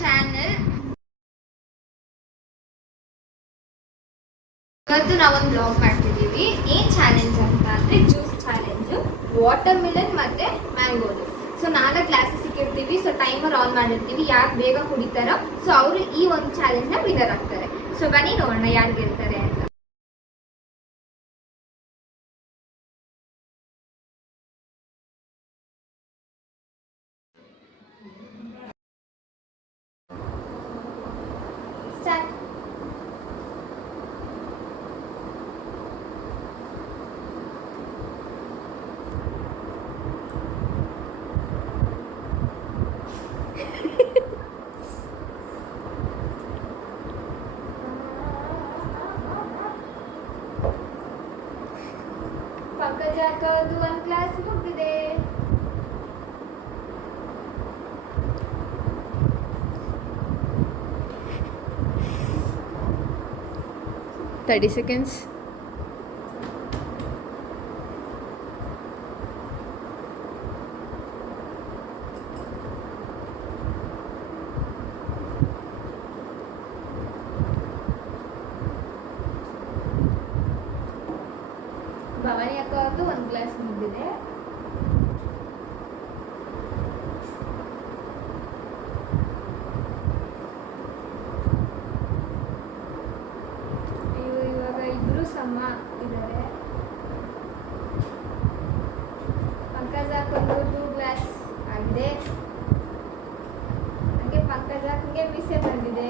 Channel. ಇವತ್ತು ನಾವೊಂದು blog ಮಾಡ್ತಿದ್ದೀವಿ. ಏನ್ ಚಾಲೆಂಜ್ ಅಂತ ಅಂದ್ರೆ ಜ್ಯೂಸ್ ಚಾಲೆಂಜ್, ವಾಟರ್ ಮಿಲನ್ ಮತ್ತೆ ಮ್ಯಾಂಗೋದು. ಸೊ 4 ಗ್ಲಾಸಸ್ ಸಿಕ್ಕಿರ್ತೀವಿ. ಸೊ ಟೈಮರ್ ಆನ್ ಮಾಡಿರ್ತೀವಿ. ಯಾರು ಬೇಗ ಕುಡಿತಾರೋ ಸೊ ಅವರು ಈ ಒಂದು ಚಾಲೆಂಜ್ ನ ವಿನ್ನರ್ ಆಗ್ತಾರೆ. ಸೊ ಬನ್ನಿ ನೋಡೋಣ ಯಾರು ಗೆಲ್ತಾರೆ ಅಂತ. ಸ್ಟಾರ್ಟ್. ಪಂಕಜ ಅಕ್ಕದು 1 ಗ್ಲಾಸ್ ಮುಗಿದಿದೆ. Thirty seconds. ಭವಾನಿ ಅಕ್ಕದು 1 ಗ್ಲಾಸ್ ಮುಗಿದಿದೆ. ಇವಾಗ ಇಬ್ರು ಸಮ ಇದ್ದಾರೆ. ಪಂಕಜ ಅಕ್ಕಂದು 2 ಗ್ಲಾಸ್ ಆಗಿದೆ. ಹಾಗೆ ಪಂಕಜ ಅಕ್ಕಂಗೆ ಮಿಸೆ ಬಂದಿದೆ.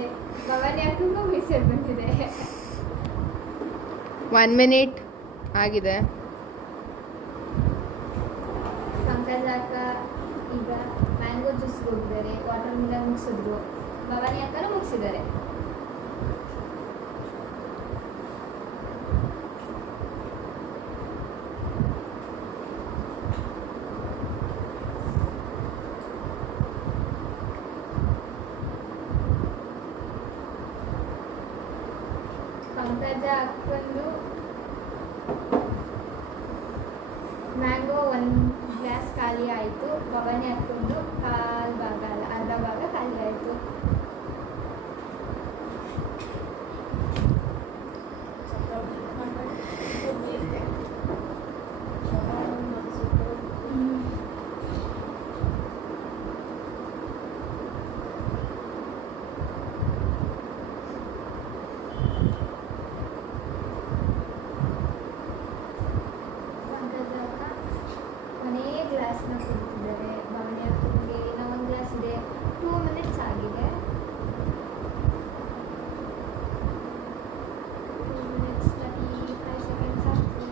ಭವಾನಿ ಅಕ್ಕಂಗೂ ಮಿಸೆ ಬಂದಿದೆ. 1 minute ಆಗಿದೆ. ಪಂಕಜ ಅಕ್ಕ ಈಗ ಮ್ಯಾಂಗೋ ಜ್ಯೂಸ್ ಹೋಗಿದ್ದಾರೆ. ವಾಟರ್ ಮಿಲನ್ ಮುಗಿಸಿದ್ರು. ಭವಾನಿ ಅಕ್ಕನೂ ಮುಗಿಸಿದ್ದಾರೆ. ಪಂಕಜ ಅಕ್ಕಂದು ಮ್ಯಾಂಗೋ 1 ಗ್ಲಾಸ್ ಖಾಲಿ ಆಯಿತು. ಭವಾನಿ ಅಕ್ಕಂದು ಕಾಲು ಭಾಗ ಅಲ್ಲ, ಅರ್ಧ ಭಾಗ ಖಾಲಿ ಆಯಿತು. ಗ್ಲಾಸ್ನ ಕುಡಿತಿದ್ದಾರೆ. ಭವಾನಿ ಅಕ್ಕನಿಗೆ ಇನ್ನೂ 1 ಗ್ಲಾಸ್ ಇದೆ. 2 minutes ಆಗಿದೆ. 2 minutes 35 seconds ಆಗ್ತದೆ.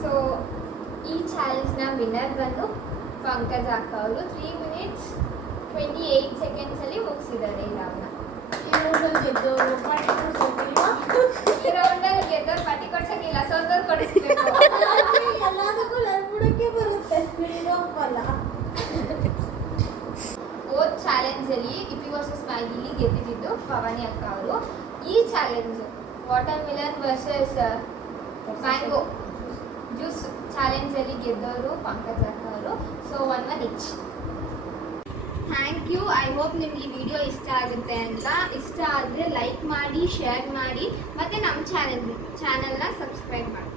ಸೊ ಈ ಚಾಲೆಂಜ್ನ ವಿನ್ನರ್ ಬಂದು ಪಂಕಜ ಅಕ್ಕ ಅವರು 3 minutes 28 seconds ಅಲ್ಲಿ ಮುಗಿಸಿದ್ದಾರೆ. ಈ ರೌಂಡಲ್ಲಿ ಗೆದ್ದವ್ರು ಪಾರ್ಟಿ ಕೊಡ್ಸಕ್ಕಿಲ್ಲ, ಸೋತವ್ರು ಕೊಡಿಸ್ಬೇಕು. ಓದ್ ಚಾಲೆಂಜ್ ಅಲ್ಲಿ ಇಪ್ಪಿ ವರ್ಸಸ್ ಮ್ಯಾಗಿಲಿ ಗೆದ್ದಿದ್ದು ಭವಾನಿ ಅಕ್ಕ ಅವರು. ಈ challenge watermelon versus mango juice challenge ಅಲ್ಲಿ ಗೆದ್ದವರು ಪಂಕಜ ಅಕ್ಕ ಅವರು. So 1-1 each. Thank you. I hope ನಿಮ್ಗೆ ಈ ವಿಡಿಯೋ ಇಷ್ಟ ಆಗುತ್ತೆ ಅಂತ. ಇಷ್ಟ ಆದರೆ ಲೈಕ್ ಮಾಡಿ, ಶೇರ್ ಮಾಡಿ, ಮತ್ತು ನಮ್ಮ ಚಾನಲ್ನ ಸಬ್ಸ್ಕ್ರೈಬ್ ಮಾಡಿ.